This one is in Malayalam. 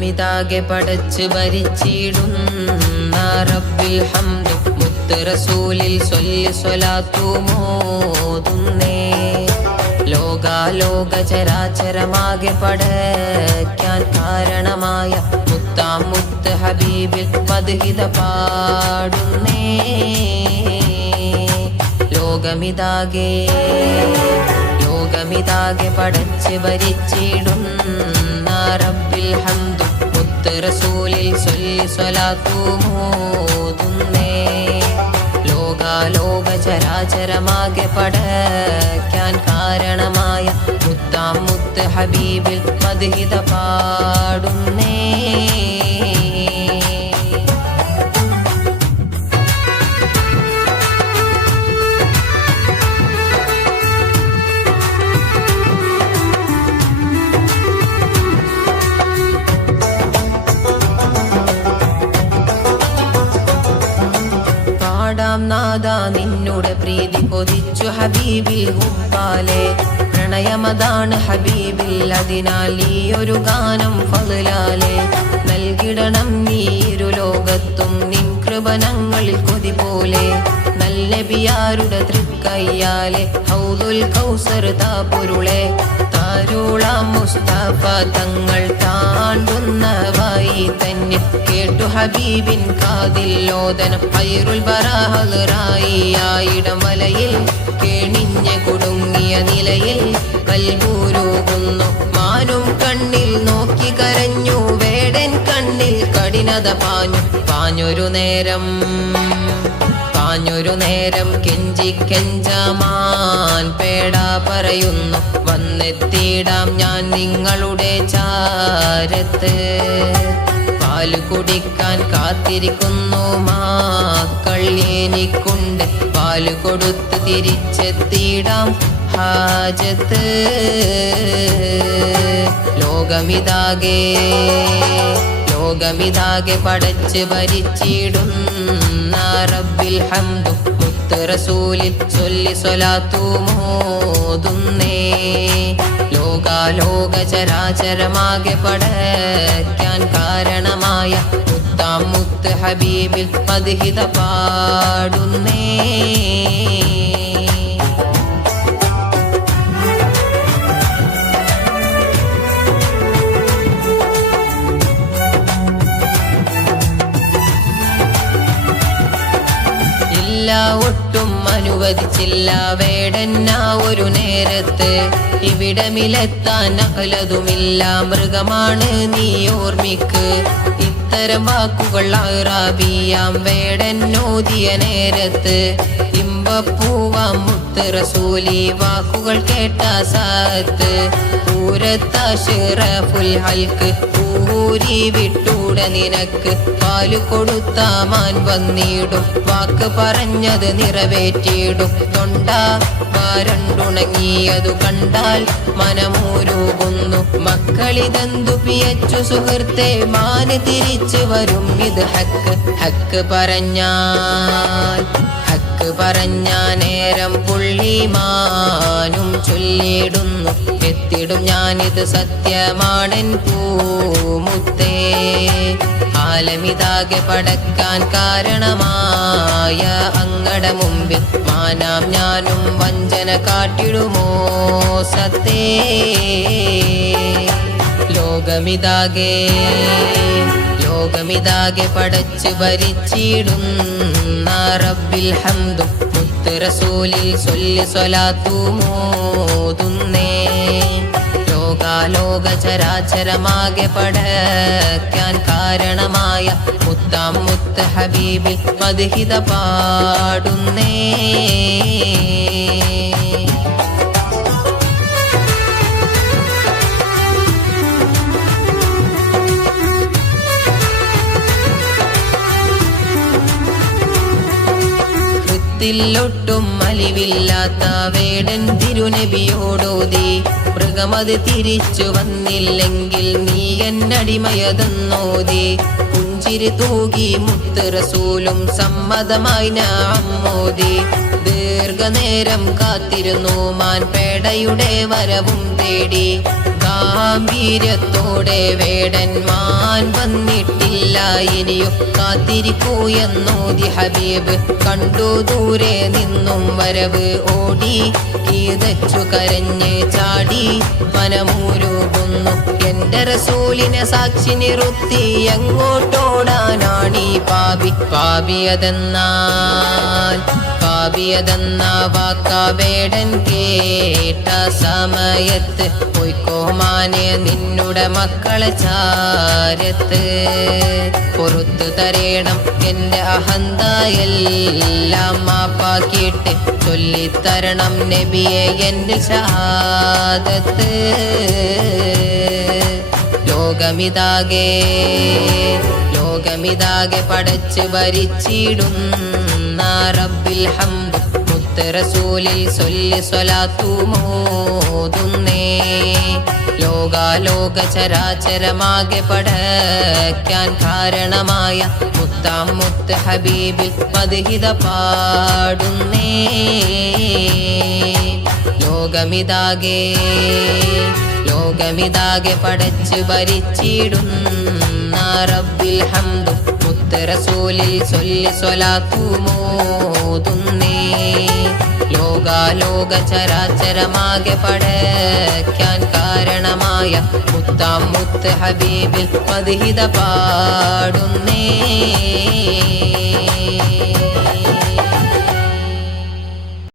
ലോകമിതാകെ പടച്ച് ഭരിച്ചിടുന്ന റബ്ബിൽ ഹംദ് മുത്ത് റസൂലിൽ സ്വല്ലി സ്വലാത്തു മോതുന്നേ. ലോകാലോക ചരാചരമാകെ പടയ്ക്കാൻ കാരണമായ മുത്താം മുത്ത് ഹബീബിൽ മദ്ഹിദ പാടുന്നേ. ലോകമിതാകെ പടച്ച് ഭരിച്ചിടുന്ന റബ്ബിൽ ഹംദ് മുത്ത് റസൂലിൽ സ്വല്ലി സ്വലാത്തു മോതുന്നേ. ലോകാലോക ചരാചരമാകെ പടയ്ക്കാൻ കാരണമായ മുത്താം മുത്ത് ഹബീബിൽ മദ്ഹിദ പാടുന്നേ. നാദാ നിന്നുടെ പ്രീതി കൊതിച്ചു ഹബീബിൽ ഹുബ്ബാലെ. പ്രണയമതാണ് ഹബീബിൽ, അതിനാൽ ഈ ഒരു ഗാനം ഫളലാലെ. നൽകിടണം നീ ഇരു ലോകത്തും നിൻ കൃപനങ്ങളിൽ കൊതി പോലെ. നല്ലബിയാരുടെ തൃക്കയ്യാലെ ഹൗദുൽ കൗസർ താ പൊരുളെ. താരുളാം മുസ്തഫ തങ്ങൾ താണ്ടുന്ന വായി തന്നെ കേട്ടു ഹബീബിൻ കാതിൽ ലോദനം. ഖൈറുൽ ബറാഹറായി ആയിടം വലയിൽ കേണിഞ്ഞ് കുടുങ്ങിയ നിലയിൽ കൽബൂരുകുന്നു. മാനും കണ്ണിൽ നോക്കി കരഞ്ഞു, വേടൻ കണ്ണിൽ കഠിനത പാഞ്ഞൊരു നേരം കെഞ്ചി കെഞ്ചമാൻ പേടാ പറയുന്നു. വന്നെത്തിയിടാം ഞാൻ നിങ്ങളുടെ ചാരത്ത്. പാല് കുടിക്കാൻ കാത്തിരിക്കുന്നു മക്കൾ എനിക്കുണ്ട്. പാല് കൊടുത്ത് തിരിച്ചെത്തിയിടാം ഹാജത്ത്. ലോകമിതാകെ പടച്ച് ഭരിച്ചിടുന്ന റബ്ബിൽ ഹംദ് മുത്ത് റസൂലിൽ സ്വല്ലി സ്വലാത്തു മോതുന്നേ. ലോകാലോക ചരാചരമാകെ പടയ്ക്കാൻ കാരണമായ മുത്താം മുത്ത് ഹബീബിൽ മദ്ഹിദ പാടുന്നേ. ഒട്ടും അനുവദിച്ചില്ല വേടന്ന ഒരു നേരത്ത്. ഇവിടമിലെത്താൻ അകലതുമില്ല, മൃഗമാണ് നീ ഓർമ്മിക്ക്. ഇത്തരം വാക്കുകൾ അറാബിയാം വേടന്നോദിയ നേരത്ത്. ഇമ്പപ്പൂവാം മുത്ത് റസൂലി വാക്കുകൾ കേട്ട സാത്ത്. പൂരത്താശിറഫുൽ ഹൽക്ക് പൂരി വിട്ടൂട നിനക്ക്. പാല് കൊടുത്ത മാൻ വന്നിടും, വാക്ക് പറഞ്ഞത് നിറവേറ്റിയിടും. തൊണ്ട വാരണ്ടുണങ്ങിയതു കണ്ടാൽ മനമൂരുകുന്നു. മക്കളിതെന്തു പിയച്ചു സുഹൃത്തെ, മാന് തിരിച്ചു വരും ഇത് ഹക്ക് പറഞ്ഞ നേരം പുള്ളിമാനും ചൊല്ലിടുന്നു. എത്തിടും ഞാനിത് സത്യമാണെൻ പൂമുത്തേ. ആലമിതാകെ പടക്കാൻ കാരണമായ അങ്ങട മുമ്പിൽ മാനാം ഞാനും വഞ്ചന കാട്ടിടുമോ സത്തേ. ലോകമിതാകെ പടച്ച് ഭരിച്ചിടുന്ന റബ്ബിൽ ഹംദ് മുത്ത് റസൂലിൽ സ്വല്ലി സ്വലാത്തു മോതുന്നേ. ലോകാലോക ചരാചരമാകെ പടയ്ക്കാൻ കാരണമായ മുത്താം മുത്ത് ഹബീബിൽ മദ്ഹിദ പാടുന്നേ. ൊട്ടും അലിവില്ലാത്ത വേടൻ തിരുനബിയോടോതി. മൃഗമത് തിരിച്ചു വന്നില്ലെങ്കിൽ നീ എന്നടിമയതെന്നോതി. പുഞ്ചിരി തൂകി മുത്ത് റസൂലും സമ്മതമായി നാമോതി. ദീർഘനേരം കാത്തിരുന്നു മാൻ പേടയുടെ വരവും തേടി. ഗാംഭീര്യത്തോടെ വേടന്മാൻ വന്നിട്ടില്ല ഇനിയും കാത്തിരിക്കൂ എന്നോതി ഹബീബ്. കണ്ടു ദൂരെ നിന്നും വരവ് ഓടി കീതച്ചു കരഞ്ഞ് ചാടി മനമൂരുകുന്നു. എന്റെ റസൂലിനെ സാക്ഷി നിറുത്തി എങ്ങോട്ടോടാനാണീ പാപിയതെന്ന വാക്ക വേടൻ കേട്ട സമയത്ത് പൊയ്ക്കോമാനെ നിന്നുടെ മക്കളെ ചാരത്ത്. പൊറത്തു തരേണം എന്റെ അഹന്തയെല്ലാം മാപ്പാക്കിയിട്ട് ചൊല്ലിത്തരണം നബിയെ എന്റെ ഷഹാദത്ത്. ലോകമിതാകെ പടച്ച് ഭരിച്ചിടുന്ന റബ്ബിൽ ഹംദ് മുത്ത് റസൂലിൽ സൊല്ലി സ്വലാത്തു മോതുന്നേ. ലോക ചരാചരമാകെ പടയ്ക്കാൻ കാരണമായ മുത്താം മുത്ത് ഹബീബിൽ മദ്ഹിദ പാടുന്നേ. ലോകമിതാകെ പടച്ച് ഭരിച്ചിടുന്ന റബ്ബിൽ ഹംദ് മുത്ത് റസൂലിൽ സൊല്ലി സ്വലാത്തു മോതുന്നേ. ലോക ചരാചരമാകെ പടയ്ക്കാൻ കാരണമായ മുത്താം മുത്ത് ഹബീബിൽ മദ്ഹിദ പാടുന്നേ.